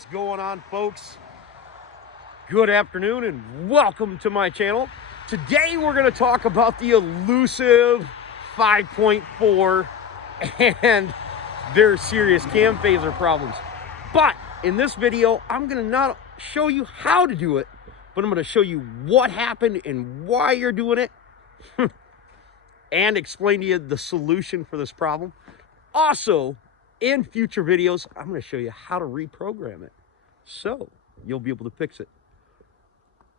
What's going on, folks? Good afternoon and welcome to my channel. Today we're going to talk about the elusive 5.4 and their serious cam phaser problems. But in this video, I'm going to not show you how to do it, but I'm going to show you what happened and why you're doing it and explain to you the solution for this problem. Also, in future videos, I'm going to show you how to reprogram it so you'll be able to fix it,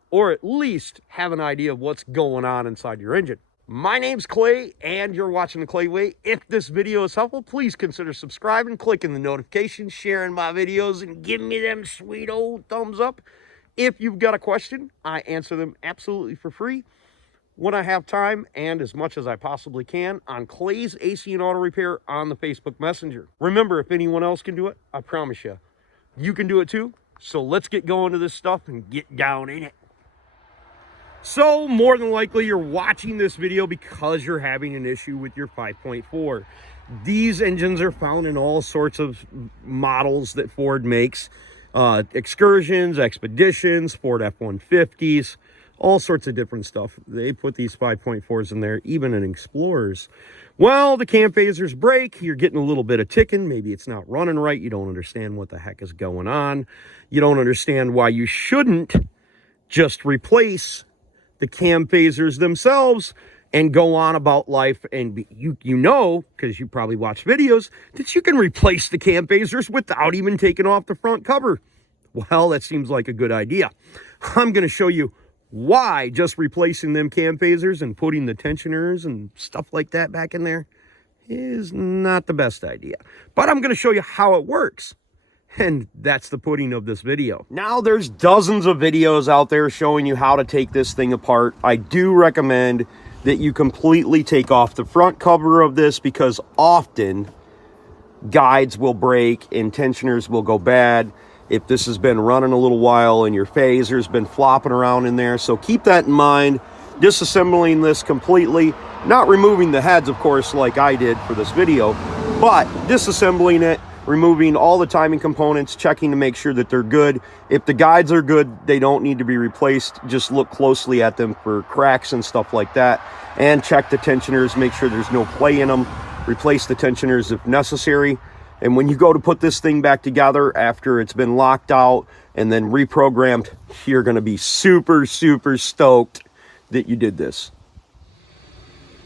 or at least have an idea of what's going on inside your engine. My name's Clay, and you're watching The Clay Way. If this video is helpful, please consider subscribing, clicking the notifications, sharing my videos, and giving me them sweet old thumbs up. If you've got a question, I answer them absolutely for free when I have time and as much as I possibly can on Clay's AC and Auto Repair on the Facebook Messenger. Remember, if anyone else can do it, I promise you, you can do it too. So let's get going to this stuff and get down in it. So more than likely you're watching this video because you're having an issue with your 5.4. These engines are found in all sorts of models that Ford makes. Excursions, Expeditions, Ford F150s, all sorts of different stuff. They put these 5.4s in there, even in Explorers. Well, the cam phasers break, you're getting a little bit of ticking, maybe it's not running right, you don't understand what the heck is going on, you don't understand why you shouldn't just replace the cam phasers themselves and go on about life. And you know, because you probably watch videos, that you can replace the cam phasers without even taking off the front cover. Well, that seems like a good idea. I'm going to show you why just replacing them cam phasers and putting the tensioners and stuff like that back in there is not the best idea. But I'm going to show you how it works. And that's the pudding of this video. Now, there's dozens of videos out there showing you how to take this thing apart. I do recommend that you completely take off the front cover of this, because often guides will break and tensioners will go bad if this has been running a little while and your phaser's been flopping around in there. So keep that in mind. Disassembling this completely, not removing the heads, of course, like I did for this video, but disassembling it, removing all the timing components, checking to make sure that they're good. If the guides are good, they don't need to be replaced. Just look closely at them for cracks and stuff like that, and check the tensioners, make sure there's no play in them. Replace the tensioners if necessary. And when you go to put this thing back together after it's been locked out and then reprogrammed, you're going to be super, super stoked that you did this.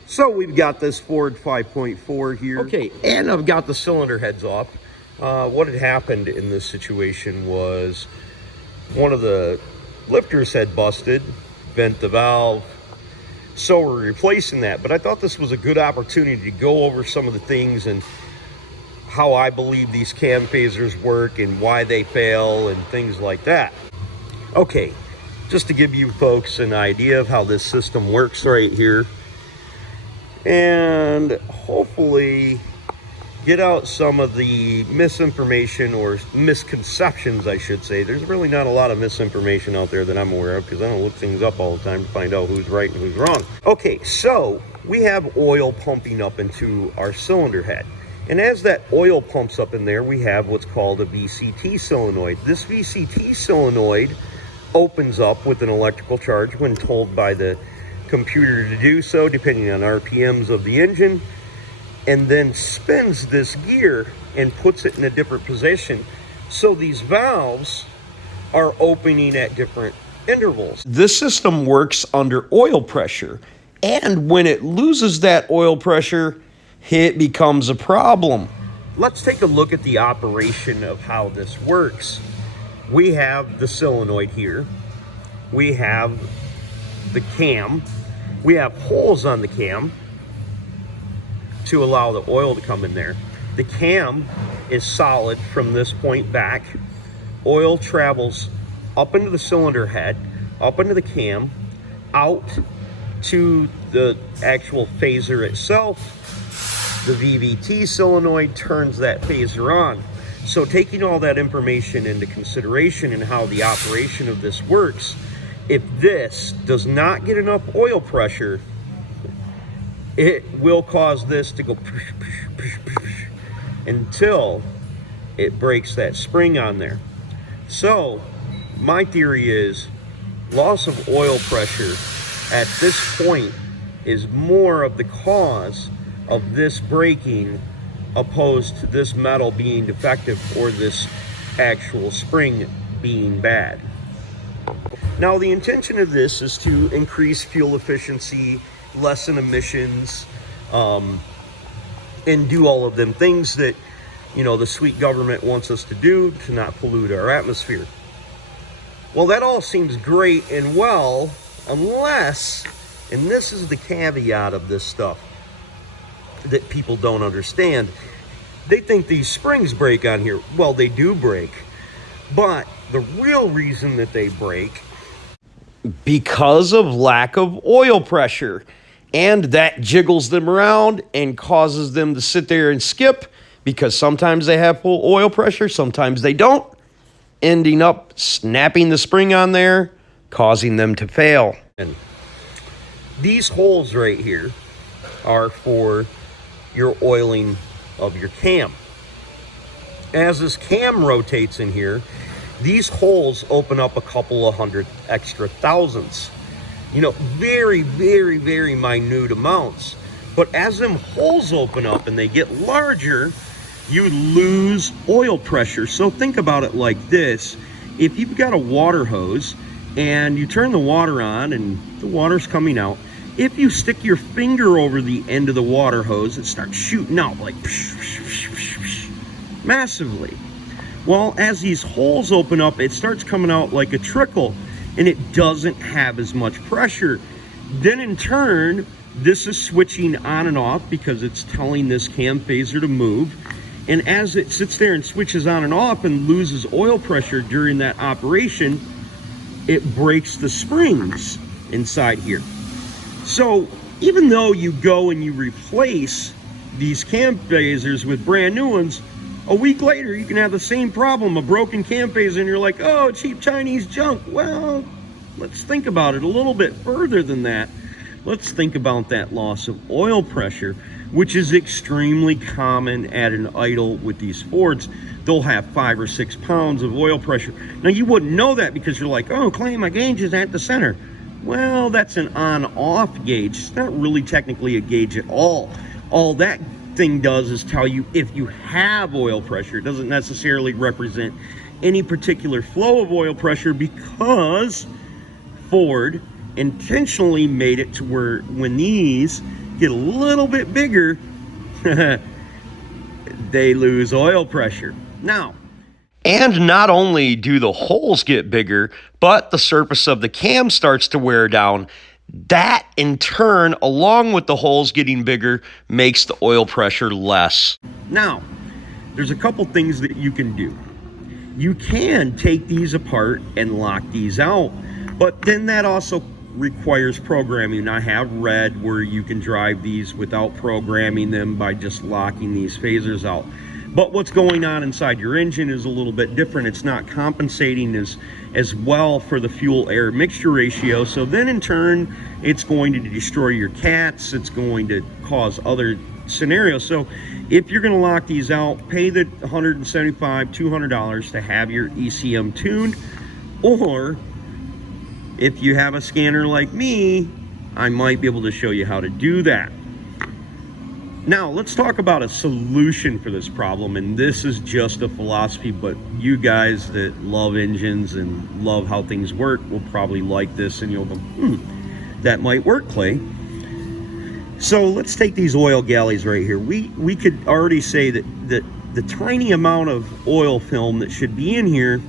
So we've got this Ford 5.4 here. Okay, and I've got the cylinder heads off. What had happened in this situation was one of the lifters had busted, bent the valve, so we're replacing that. But I thought this was a good opportunity to go over some of the things and how I believe these cam phasers work and why they fail and things like that. Okay, just to give you folks an idea of how this system works right here, and hopefully get out some of the misinformation or misconceptions, I should say. There's really not a lot of misinformation out there that I'm aware of, because I don't look things up all the time to find out who's right and who's wrong. Okay, so we have oil pumping up into our cylinder head. And as that oil pumps up in there, we have what's called a VCT solenoid. This VCT solenoid opens up with an electrical charge when told by the computer to do so, depending on RPMs of the engine, and then spins this gear and puts it in a different position. So these valves are opening at different intervals. This system works under oil pressure, and when it loses that oil pressure, it becomes a problem. Let's take a look at the operation of how this works. We have the solenoid here. We have the cam. We have holes on the cam to allow the oil to come in there. The cam is solid from this point back. Oil travels up into the cylinder head, up into the cam, out to the actual phaser itself. The VVT solenoid turns that phaser on. So taking all that information into consideration and how the operation of this works, if this does not get enough oil pressure, it will cause this to go until it breaks that spring on there. So my theory is loss of oil pressure at this point is more of the cause of this breaking opposed to this metal being defective or this actual spring being bad. Now, the intention of this is to increase fuel efficiency, lessen emissions, and do all of them things that, you know, the sweet government wants us to do to not pollute our atmosphere. Well, that all seems great and well, unless, and this is the caveat of this stuff that people don't understand, they think these springs break on here. Well, they do break, but the real reason that they break, because of lack of oil pressure, and that jiggles them around and causes them to sit there and skip, because sometimes they have full oil pressure, sometimes they don't, ending up snapping the spring on there, causing them to fail. And these holes right here are for your oiling of your cam. As this cam rotates in here, these holes open up a couple of hundred extra thousandths. You know, very, very, very minute amounts. But as them holes open up and they get larger, you lose oil pressure. So think about it like this. If you've got a water hose and you turn the water on and the water's coming out, if you stick your finger over the end of the water hose, it starts shooting out like massively. Well, as these holes open up, it starts coming out like a trickle, and it doesn't have as much pressure. Then in turn, this is switching on and off because it's telling this cam phaser to move. And as it sits there and switches on and off and loses oil pressure during that operation, it breaks the springs inside here. So even though you go and you replace these cam phasers with brand new ones, a week later you can have the same problem, a broken cam phaser, and you're like, oh, cheap Chinese junk. Well, let's think about it a little bit further than that. Let's think about that loss of oil pressure, which is extremely common at an idle with these Fords. They'll have 5 or 6 pounds of oil pressure. Now, you wouldn't know that because you're like, oh, Clay, my gauge is at the center. Well, that's an on-off gauge. It's not really technically a gauge at all. All that thing does is tell you if you have oil pressure. It doesn't necessarily represent any particular flow of oil pressure, because Ford intentionally made it to where when these get a little bit bigger, they lose oil pressure. Now, and not only do the holes get bigger, but the surface of the cam starts to wear down. That in turn, along with the holes getting bigger, makes the oil pressure less. Now, there's a couple things that you can do. You can take these apart and lock these out, but then that also requires programming. I have read where you can drive these without programming them by just locking these phasers out. But what's going on inside your engine is a little bit different. It's not compensating as well for the fuel-air mixture ratio. So then in turn, it's going to destroy your cats. It's going to cause other scenarios. So if you're going to lock these out, pay the $175, $200 to have your ECM tuned. Or if you have a scanner like me, I might be able to show you how to do that. Now, let's talk about a solution for this problem, and this is just a philosophy, but you guys that love engines and love how things work will probably like this, and you'll go, that might work, Clay. So let's take these oil galleys right here. We could already say that the tiny amount of oil film that should be in here,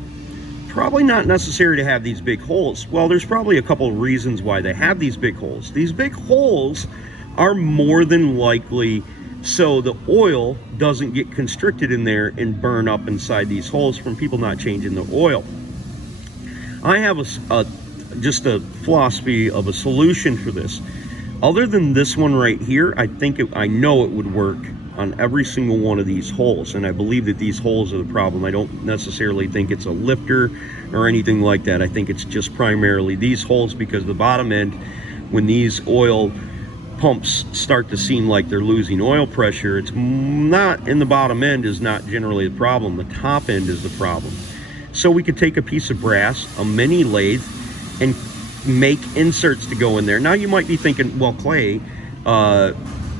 probably not necessary to have these big holes. Well, there's probably a couple of reasons why they have these big holes. These big holes are more than likely so the oil doesn't get constricted in there and burn up inside these holes from people not changing the oil. I have just a philosophy of a solution for this. Other than this one right here, I know it would work on every single one of these holes, and I believe that these holes are the problem. I don't necessarily think it's a lifter or anything like that. I think it's just primarily these holes, because the bottom end, when these oil pumps start to seem like they're losing oil pressure, it's not in the bottom end is not generally the problem. The top end is the problem. so we could take a piece of brass, a mini lathe, and make inserts to go in there. Now you might be thinking, well, Clay,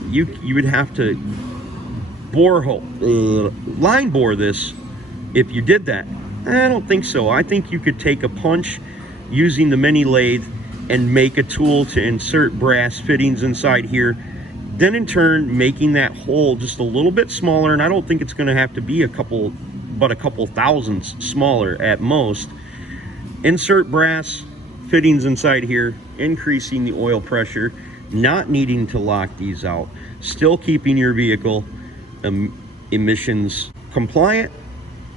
you would have to line bore this if you did that. I don't think so. I think you could take a punch using the mini lathe and make a tool to insert brass fittings inside here, then in turn making that hole just a little bit smaller, and I don't think it's going to have to be a couple thousandths smaller at most. Insert brass fittings inside here, increasing the oil pressure, not needing to lock these out, still keeping your vehicle emissions compliant,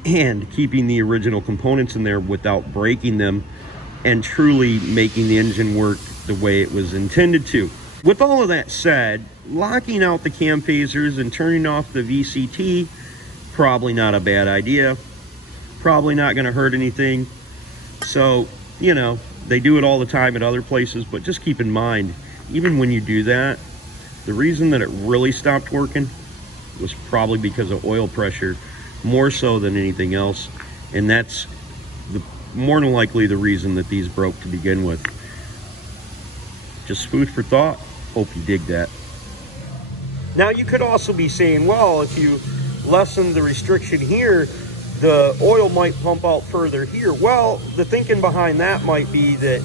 and keeping the original components in there without breaking them, and truly making the engine work the way it was intended to. With all of that said, locking out the cam phasers and turning off the VCT, probably not a bad idea. Probably not going to hurt anything. So, you know, they do it all the time at other places, but just keep in mind, even when you do that, the reason that it really stopped working was probably because of oil pressure, more so than anything else. And that's more than likely the reason that these broke to begin with. Just food for thought. Hope you dig that. Now you could also be saying, well, if you lessen the restriction here, the oil might pump out further here. Well, the thinking behind that might be that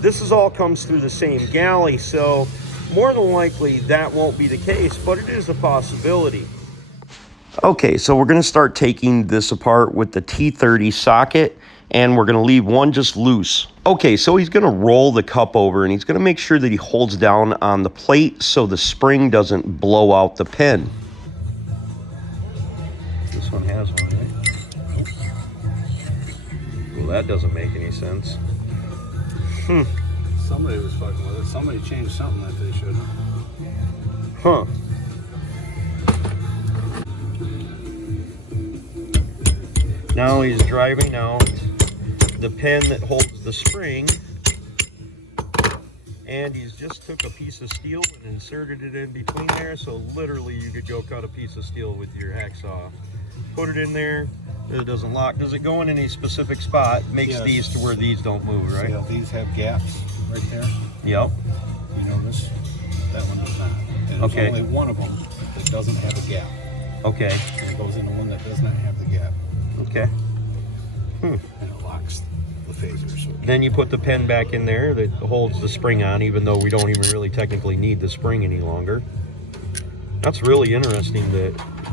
this all comes through the same galley, so more than likely that won't be the case, but it is a possibility. Okay, so we're going to start taking this apart with the T30 socket, and we're going to leave one just loose. Okay, so he's going to roll the cup over, and he's going to make sure that he holds down on the plate so the spring doesn't blow out the pin. This one has one, right? Well, that doesn't make any sense. Somebody was fucking with it. Somebody changed something that they shouldn't. Huh. Now he's driving out the pin that holds the spring, and he's just took a piece of steel and inserted it in between there, so literally you could go cut a piece of steel with your hacksaw. Put it in there, it doesn't lock. Does it go in any specific spot? Makes yes. These to where these don't move, right? Yeah, these have gaps right there. Yep. You notice? That one does not. And there's only one of them that doesn't have a gap. Okay. And it goes into one that does not have the gap. Okay. And it locks the phasers. So then you put the pin back in there that holds the spring on, even though we don't even really technically need the spring any longer. That's really interesting that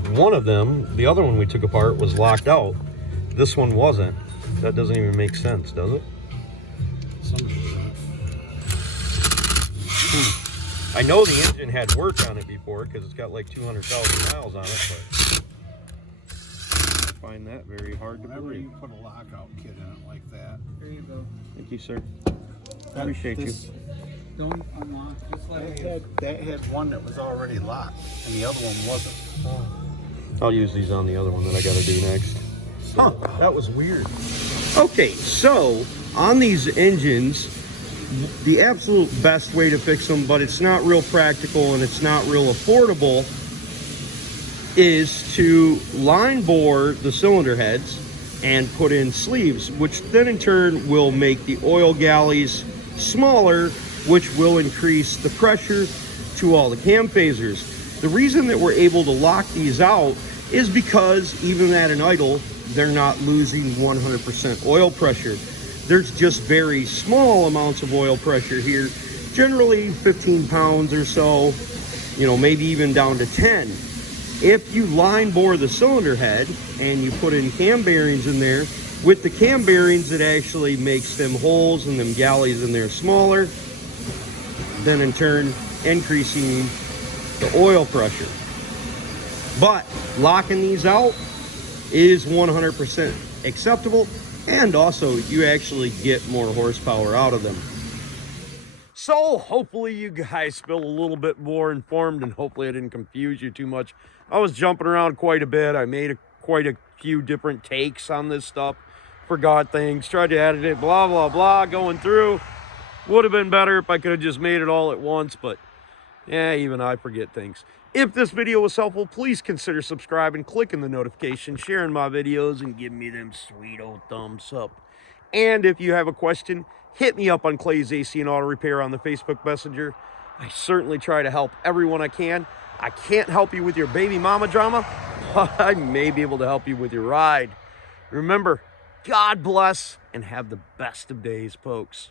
one of them, the other one we took apart, was locked out. This one wasn't. That doesn't even make sense, does it? Somebody does that. I know the engine had work on it before because it's got like 200,000 miles on it, but I find that very hard to believe. You put a lockout kit in it like that. Here you go. Thank you, sir. Appreciate you. Don't unlock. Just let me. That had one that was already locked, and the other one wasn't. I'll use these on the other one that I got to do next. Huh, that was weird. Okay, so on these engines, the absolute best way to fix them, but it's not real practical and it's not real affordable, is to line bore the cylinder heads and put in sleeves, which then in turn will make the oil galleys smaller, which will increase the pressure to all the cam phasers. The reason that we're able to lock these out is because even at an idle, they're not losing 100% oil pressure. There's just very small amounts of oil pressure here, generally 15 pounds or so, you know, maybe even down to 10. If you line bore the cylinder head and you put in cam bearings in there, with the cam bearings, it actually makes them holes and them galleys in there smaller, then in turn increasing the oil pressure. But locking these out is 100% acceptable, and also you actually get more horsepower out of them. So hopefully you guys feel a little bit more informed, and hopefully I didn't confuse you too much. I was jumping around quite a bit. I made quite a few different takes on this stuff, forgot things, tried to edit it, blah, blah, blah, going through. Would have been better if I could have just made it all at once, but yeah, even I forget things. If this video was helpful, please consider subscribing, clicking the notification, sharing my videos, and giving me them sweet old thumbs up. And if you have a question, hit me up on Clay's AC and Auto Repair on the Facebook Messenger. I certainly try to help everyone I can. I can't help you with your baby mama drama, but I may be able to help you with your ride. Remember, God bless and have the best of days, folks.